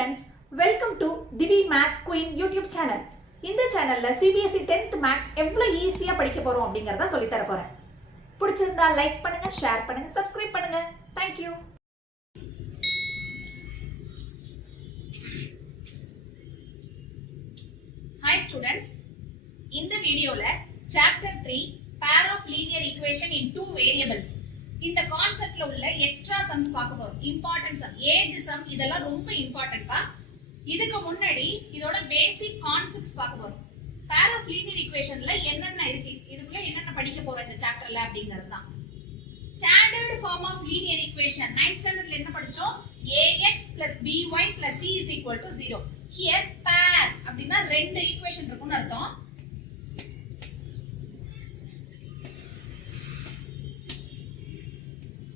students, welcome to Divi Math Queen YouTube channel. இந்த சேனல்ல CBSE 10th Maths எவ்வளவு ஈஸியா படிக்க போறோம் அப்படிங்கறத சொல்லி தர போறேன். பிடிச்சிருந்தா லைக் பண்ணுங்க, ஷேர் பண்ணுங்க, சப்ஸ்கிரைப் பண்ணுங்க. Thank you. Hi students. இந்த வீடியோல chapter 3 pair of linear equation in two variables இந்த கான்செப்ட்ல உள்ள எக்ஸ்ட்ரா சம்ஸ் பார்க்க போறோம். இம்பார்ட்டன்ட் சம், ஏஜ் சம் இதெல்லாம் ரொம்ப இம்பார்ட்டன்ட் பா. இதுக்கு முன்னாடி இதோட பேசிக் கான்செப்ட்ஸ் பார்க்க போறோம். பேர் ஆஃப் லீனியர் ஈக்குவேஷன்ல என்னென்ன இருக்கு, இதுக்குள்ள என்னென்ன படிக்க போறோம் இந்த சாப்டர்ல அப்படிங்கிறது தான். Standard form of linear equation 9th ஸ்டாண்டர்ட்ல என்ன படிச்சோம்? ax + by + c = 0. ஹியர் பேர் அப்படினா ரெண்டு ஈக்குவேஷன் இருக்குன்னு அர்த்தம்.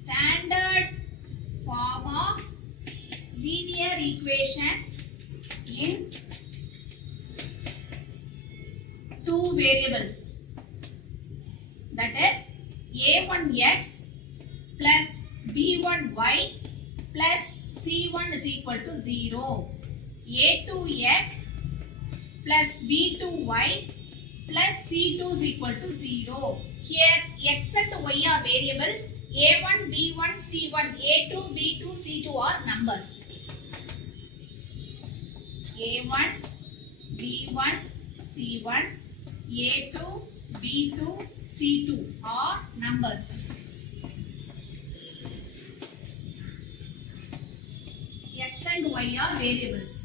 Standard form of linear equation in two variables, that is a1x plus b1y plus c1 is equal to 0, a2x plus b2y plus c2 is equal to 0. Here x and y are variables. A1, B1, C1, A2, B2, C2 are numbers. A1, B1, C1, A2, B2, C2 are numbers. X and Y are variables.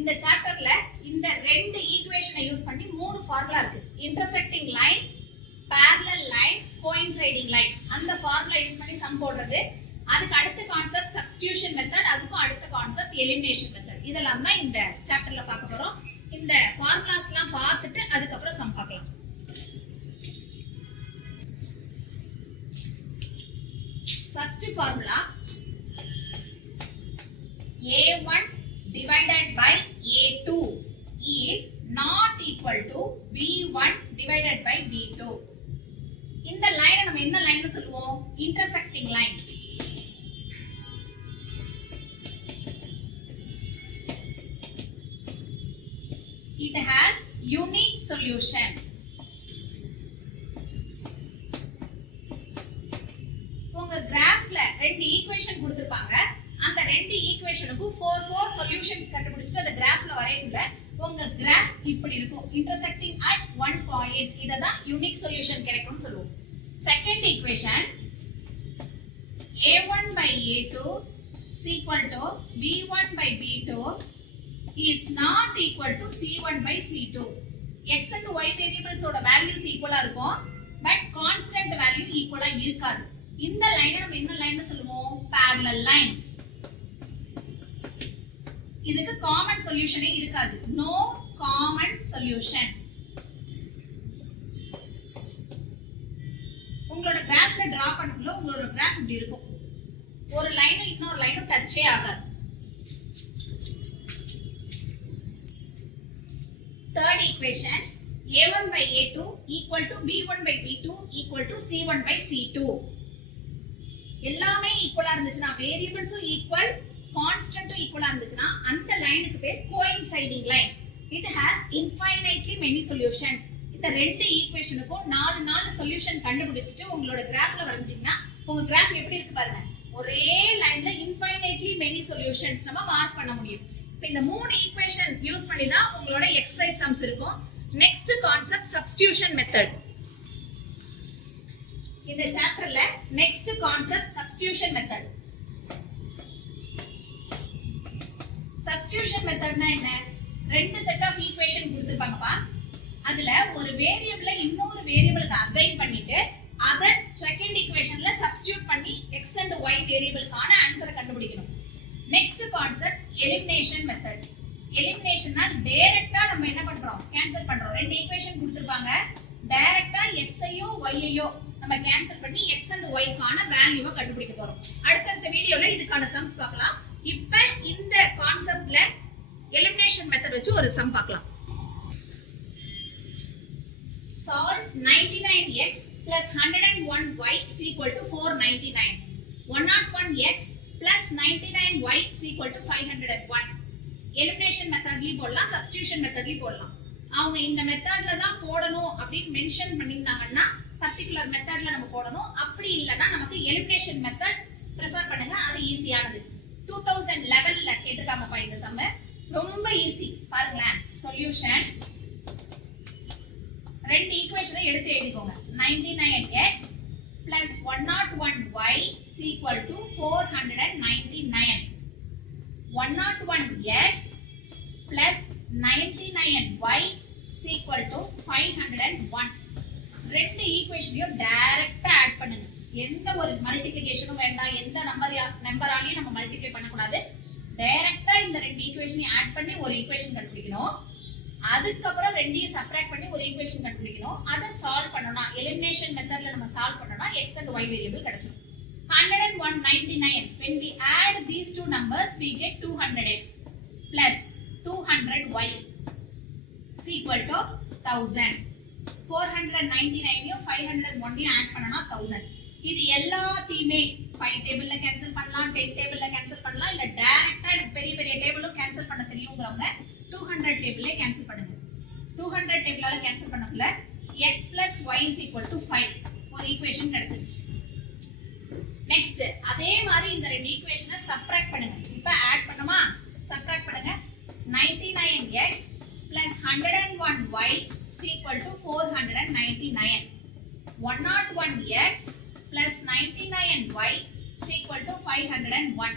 இந்த சாப்டர்ல இந்த ரெண்டு ஈக்குவேஷனை use பண்ணி மூணு formula இருக்கு. Intersecting line, parallel line, coinciding line. அந்த formula use பண்ணி சம் போடுறது. அதுக்கு அடுத்த கான்செப்ட் சப்ஸ்டிடியூஷன் மெத்தட், அதுக்கும் அடுத்த கான்செப்ட் எலிமினேஷன் மெத்தட். இதெல்லாம் தான் இந்த சாப்டர்ல பார்க்க போறோம். இந்த ஃபார்முலாஸ்லாம் பார்த்துட்டு அதுக்கு அப்புறம் சம் பார்க்கலாம். First formula a1 divided by a2 is not equal to b1 divided by b2. இந்த லைனை நம்ம என்ன லைன் சொல்லுவோம்? intersecting lines. It has unique solution. உங்க கிராஃப்ல ரெண்டு ஈக்குவேஷன் கொடுத்திருப்பாங்க. அந்த ரெண்டு ஈக்குவேஷனுக்கு 4 சொல்யூஷன்ஸ் கண்டுபிடிச்சிட்டு அந்த கிராஃப்ல வரையக்குள்ள உங்க கிராஃப் இப்படி இருக்கும். Intersecting at one point. இத தான் யூனிக் சொல்யூஷன் கிடைக்கும்னு சொல்லுவோம். Second equation a1 by a2 is equal to b1 by b2 is not equal to c1 by c2. x and y variables ஓட வேல்யூஸ் ஈக்குவலா இருக்கும், பட் கான்ஸ்டன்ட் வேல்யூ ஈக்குவலா இருக்காது. இந்த லைனை நம்ம என்ன லைன் சொல்லுவோம்? parallel lines. இதுக்கு காமன் சொல்யூஷனே இருக்காது. No common solution. உங்களோட கிராஃப்ல டிரா பண்ணக்குள்ள உங்களோட கிராஃப் இப்படி இருக்கும். ஒரு லைனும் இன்னொரு லைனும் டச்சே ஆகாது. Third equation a1 by a2 equal to b1 by b2 equal to c1 by c2. எல்லாமே ஈக்குவலா இருந்துச்சுனா, வேரியபிள்ஸும் ஈக்குவல், கான்ஸ்டன்ட்டும் ஈக்குவலா இருந்துச்சுனா அந்த லைனுக்கு பேர் coinciding lines. It has infinitely many solutions. இந்த ரெண்டு ஈக்குவேஷனுக்கும் 4 சொல்யூஷன் கண்டுபிடிச்சிட்டு உங்களோட கிராஃப்ல வரைஞ்சீங்கன்னா உங்க கிராஃப் எப்படி இருக்கு பாருங்க. ஒரே லைன்ல இன்ஃபைனைட்லி மெனி சொல்யூஷன்ஸ் நம்ம மார்க் பண்ண முடியும். இப்போ இந்த மூணு ஈக்குவேஷன் யூஸ் பண்ணி தான் உங்களோட எக்ஸசைஸ் சம்ஸ் இருக்கும். Next concept substitution method. இந்த சாப்டர்ல next concept substitution method. Substitution மெத்தட்னா என்ன? ரெண்டு செட் ஆஃப் ஈக்குவேஷன் கொடுத்திருப்பாங்கப்பா. அதுல ஒரு வேரியபிளை இன்னொரு வேரியபிளுக்கு அசைன் பண்ணிட்டு அத செகண்ட் ஈக்குவேஷன்ல சப்ஸ்டிடியூட் பண்ணி x and y வேரியபிளுக்கான ஆன்சரை கண்டுபிடிக்கணும். Next concept elimination method. எலிமினேஷன்னா டைரக்ட்டா நம்ம என்ன பண்றோம்? கேன்சல் பண்றோம். ரெண்டு ஈக்குவேஷன் கொடுத்திருப்பாங்க. டைரக்ட்டா x ஐயோ y ஐயோ நம்ம கேன்சல் பண்ணி x and y கான வேல்யூவை கண்டுபிடிக்க போறோம். அடுத்த வீடியோல இதுக்கான சம்ஸ் பார்க்கலாம். இப்போ இந்த கான்செப்ட்ல எலிமினேஷன் மெத்தட் வச்சு ஒரு சம் பார்க்கலாம். solve 99x plus 101y is equal to 499. 101x plus 99y is equal to 501. Elimination methodலயும் போடலாம், substitution methodலயும் போடலாம். அவங்க இந்த மெத்தட்ல தான் போடணும் அப்படின்னு மென்ஷன் பண்ணியிருந்தாங்கன்னா பர்டிகுலர் மெத்தட்ல நம்ம போடணும். அப்படி இல்லைன்னா நமக்கு எலிமினேஷன் மெத்தட் ப்ரிஃபர் பண்ணுங்க, அது ஈஸியானது. 2011ல கேட்டிருக்காங்கப்பா இந்த சம்ம, ரொம்ப ஈஸி பாருங்களேன். சொல்யூஷன் ரெண்டு ஈக்குவேஷனை எடுத்து எழுதிக்கோங்க. 99x plus 101y is equal to 499. 101x plus 99y is equal to 501. ரெண்டு ஈக்குவேஷனையும் டைரக்டா ஆட் பண்ணுங்க. எந்த ஒரு மல்டிப்ளிகேஷனும் வேண்டாம், எந்த நம்பராலையும் நம்ம மல்டிப்ளை பண்ணக்கூடாது. டைரக்டா இந்த ரெண்டு ஈக்குவேஷனையும் ஆட் பண்ணி ஒரு ஈக்குவேஷன் கண்டுபிடிக்கணும். அதுக்கப்புறம் ரெண்டையும் சப்ராக்ட் பண்ணி ஒரு ஈக்குவேஷன் கண்டுபிடிக்கணும். அதை சால்வ் பண்ணோம்னா எலிமினேஷன் மெத்தட்ல நம்ம சால்வ் பண்ணோம்னா x and y வேரியபிள் கிடைச்சிடும். 101.99 when we add these two numbers we get 200x plus 200y is equal to 1000. 499 501 add பண்ணனா 1000. இது எல்லாத்தையுமே 5 டேபிள்ல கேன்சல் பண்ணலாம், 10 டேபிள்ல கேன்சல் பண்ணலாம், இல்ல டைரக்டா எனக்கு பெரிய பெரிய டேபிளும் கேன்சல் பண்ண தெரியும்ங்கறவங்க 200 டேபிள்ல கேன்சல் பண்ணுங்க. 200 டேபிளால cancel பண்ணக்குள்ள x plus y is equal to 5 ஒரு ஈக்குவேஷன் கிடைச்சிருச்சு. நெக்ஸ்ட் அதே மாதிரி இந்த ரெண்டு ஈக்குவேஷனை சப்ட்ராக்ட் பண்ணுங்க. இப்போ ஆட் பண்ணுமா, சப்ட்ராக்ட் பண்ணுங்க. 99x plus 101y is equal to 499. 101x plus 99y is equal to 501.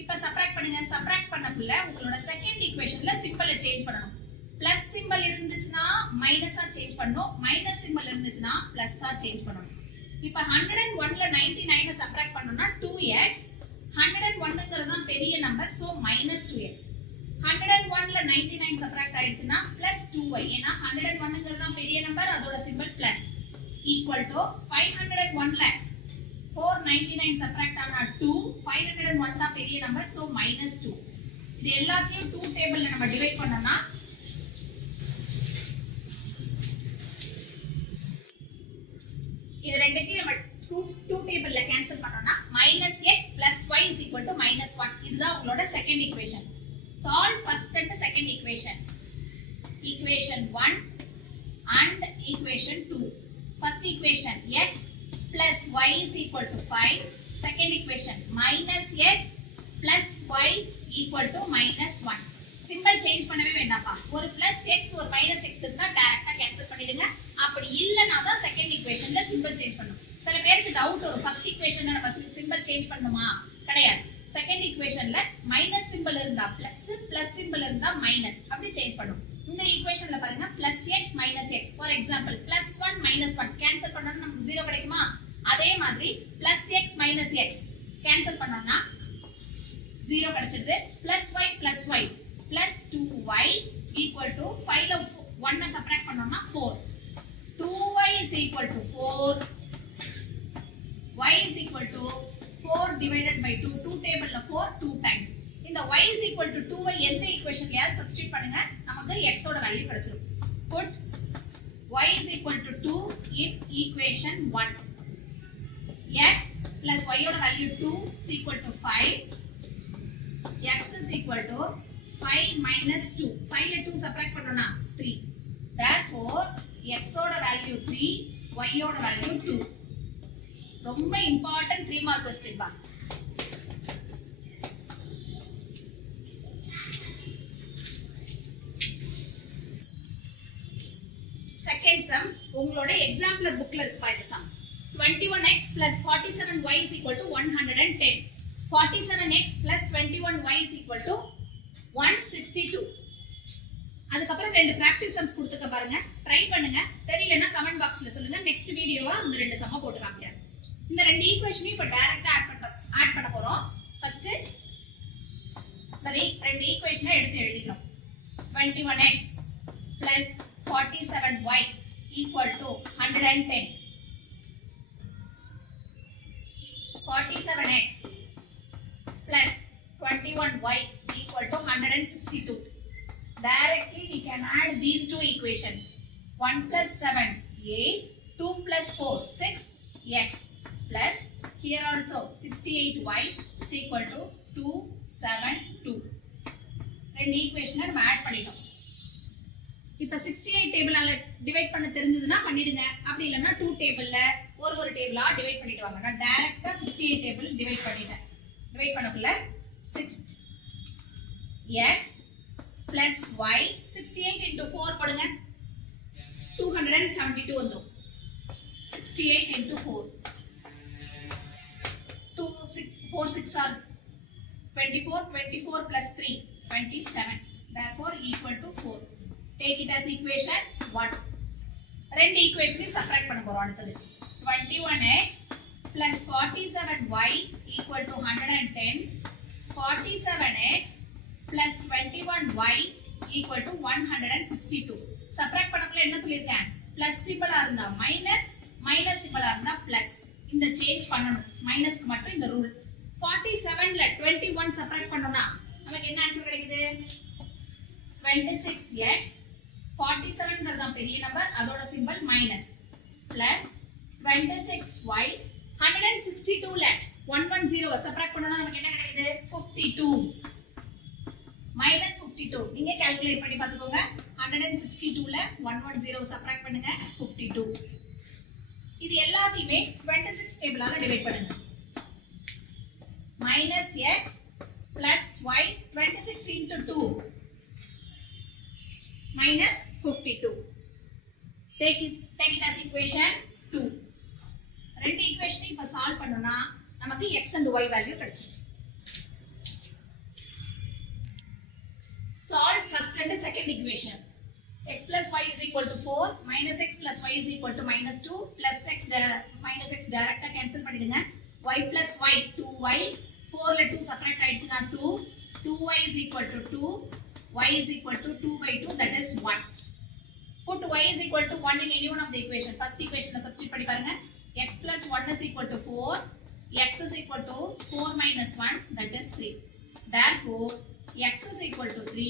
இப்போ சப்ட்ராக்ட் பண்ணுங்க. சப்ட்ராக்ட் பண்ணக்குள்ள உங்களோட செகண்ட் ஈக்குவேஷன்ல சிம்பலை சேஞ்ச் பண்ணணும். பிளஸ் சிம்பல் இருந்துச்சுன்னா மைனஸா சேஞ்ச் பண்ணணும், மைனஸ் சிம்பல் இருந்துச்சுன்னா பிளஸ்ஸா சேஞ்ச் பண்ணணும். இப்போ 101ல 99 சப்ட்ராக்ட் பண்ணோம்னா 2x. 101ங்கிறது தான் பெரிய நம்பர், சோ -2x. 101ல 99 சப்ட்ராக்ட் ஆயிடுச்சுன்னா +2y. ஏன்னா 101ங்கிறது தான் பெரிய நம்பர், அதோட சிம்பல் பிளஸ். ஈக்குவல் டு 501ல 499 சப்ட்ராக்ட் ஆனா 2, 501 தான் பெரிய நம்பர், சோ -2. இது எல்லாத்தையும் 2 டேபிள்ல நம்ம டிவைட் பண்ணோம்னா இது ரெண்டையும் நம்ம 2 டேபிள்ல கேன்சல் பண்ணோம்னா -x plus y is equal to -1. இதுதான் உங்களோட second equation. Solve first and second equation. Equation 1 and equation 2. First equation x plus y is equal to 5. Second equation -x plus y equal to -1. Symbol change பண்ணவே வேண்டாம்ப்பா. ஒரு +x ஒரு -x இருந்தா டைரக்டா cancel பண்ணிடுங்க. அப்படி இல்லனா தான் செகண்ட் ஈக்குவேஷன்ல சிம்பல் சேஞ்ச் பண்ணனும். சில பேருக்கு டவுட் வரும், ஃபர்ஸ்ட் ஈக்குவேஷன்ல நம்ம சிம்பல் சேஞ்ச் பண்ணனுமா? கிடையாது. செகண்ட் ஈக்குவேஷன்ல மைனஸ் சிம்பல் இருந்தா பிளஸ், பிளஸ் சிம்பல் இருந்தா மைனஸ், அப்படி சேஞ்ச் பண்ணும். இந்த ஈக்குவேஷன்ல பாருங்க +x -x. For example +1 -1 cancel பண்ணனும், நமக்கு 0 கிடைக்குமா? அதே மாதிரி +x -x கேன்சல் பண்ணோம்னா 0 கிடைச்சிடுது. +y +2y equal to 5 ல 1 சப்ட்ராக்ட் பண்ணோம்னா 4. 2y is equal to 4. y is equal to 4 divided by 2. 2 டேபிள்ல 4 2 times. இந்த y is equal to 2 ஐ எந்த ஈக்குவேஷன்லயாவது சப்ஸ்டிட்யூட் பண்ணுங்க, நமக்கு x ஓட வேல்யூ கிடைச்சிரும். put y is equal to 2 in equation 1. x plus y ஓட value 2 is equal to 5. x is equal to 5 minus 2. 5 ல 2 subtract பண்ணோம்னா 3. therefore x ஓட வேல்யூ 3, y ஓட வேல்யூ 2. ரொம்ப இம்பார்ட்டன்ட் 3 மார்க் क्वेश्चन பா. செகண்ட் சம் உங்களோட எக்ஸாம்பிளர் புக்ல இருக்குப்பா இந்த some. 21x plus 47y is equal to 110. 47x plus 21y is equal to 162. அதுக்கப்புறம் ரெண்டு பிராக்டிஸ் சம்ஸ் கொடுத்துக்க பாருங்க, ட்ரை பண்ணுங்க. தெரியலனா கமெண்ட் பாக்ஸ்ல சொல்லுங்க. நெக்ஸ்ட் வீடியோவா இந்த ரெண்டு சம்ம போட்டு காமிக்கிறேன். இந்த ரெண்டு ஈக்குவேஷனையும் இப்போ டைரக்டா ஆட் பண்ண போறோம். ஃபர்ஸ்ட் ரெண்டு ஈக்குவேஷனை எடுத்து எழுதிக்கிறோம். 21x plus 47y equal to 110. 47x plus 21y equal to 162. Directly we can add these two equations. 1 plus 7 8 2 plus 4, 6x plus here also 68y is equal to 272. ரெண்டு ஈக்குவேஷனை நம்ம ஆட் பண்ணிட்டோம். இப்போ 68 டேபிளால டிவைட் பண்ண தெரிஞ்சதுன்னா பண்ணிடுங்க. அப்படி இல்லைன்னா 2 டேபிள்ல ஒரு டேபிளா டிவைட் பண்ணிட்டு வாங்க. நான் டைரக்டா 68 டேபிள் டிவைட் பண்ணிட்டேன். டிவைட் பண்ணக்குள்ள 6x plus y 68 into 4 போடுங்க. 272 வந்துரும். 68 into 4 2 6 4 6 are 24 plus 3 27, therefore equal to 4. Take it as equation 1. ரெண்டு ஈக்குவேஷனை சப்ட்ராக்ட் பண்ண போறோம். அடுத்தது 21x plus 47y equal to 110. 47x plus 21y equal to 162. Subtract பண்ணக்குள்ள என்ன சொல்லிருக்கேன்? பிளஸ் சிம்பலா இருந்தா மைனஸ், மைனஸ் சிம்பலா இருந்தா பிளஸ். இந்த சேஞ்ச் பண்ணனும். மைனஸ்க்கு மட்டும் இந்த ரூல். 47ல 21 சப்ட்ராக்ட் பண்ணோம்னா நமக்கு என்ன ஆன்சர் கிடைக்குது? 26x 47ங்கிறது தான் பெரிய நம்பர், அதோட symbol minus, plus 26y 162ல 110 subtract பண்ணோம்னா நமக்கு என்ன கிடைக்குது? 52 minus 52. நீங்க கால்குலேட் பண்ணி பாத்துக்கோங்க. 162ல 110 சப்ட்ராக்ட் பண்ணுங்க 52. இது எல்லாத்தையுமே 26 டேபிளால டிவைட் பண்ணுங்க. minus x plus y 26 into 2 minus 52. Take it as equation 2. ரெண்டு ஈக்குவேஷனை இப்ப சால்வ் பண்ணனும்னா நமக்கு x and y வேல்யூ கிடைச்சிடும். Solve first and second equation. X plus y is equal to 4 minus x plus y is equal to minus 2 plus x minus x direct cancel பண்ணிடுங்க. Y plus y 2y 4ல 2 subtract ஆயிடுச்சுனா 2 2y is equal to 2 y is equal to 2 by 2 that is 1. Put y is equal to 1 in any one of the equation. First equation substitute பண்ணி பாருங்க. X plus 1 is equal to 4, x is equal to 4 minus 1 that is 3. Therefore x is equal to 3,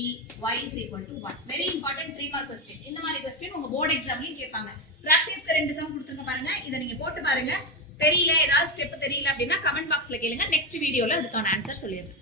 y is equal to 1. Very important 3 mark question. இந்த மாதிரி question உங்க board எக்ஸாம்லயும் கேட்பாங்க. பிராக்டிஸ்க்கு ரெண்டு some கொடுத்துருங்க பாருங்க. இத நீங்க போட்டு பாருங்க. தெரியல ஏதாவது ஸ்டெப் தெரியல அப்படின்னா கமெண்ட் பாக்ஸ்ல கேளுங்க. நெக்ஸ்ட் வீடியோல அதுக்கான ஆன்சர் சொல்லிடுறேன்.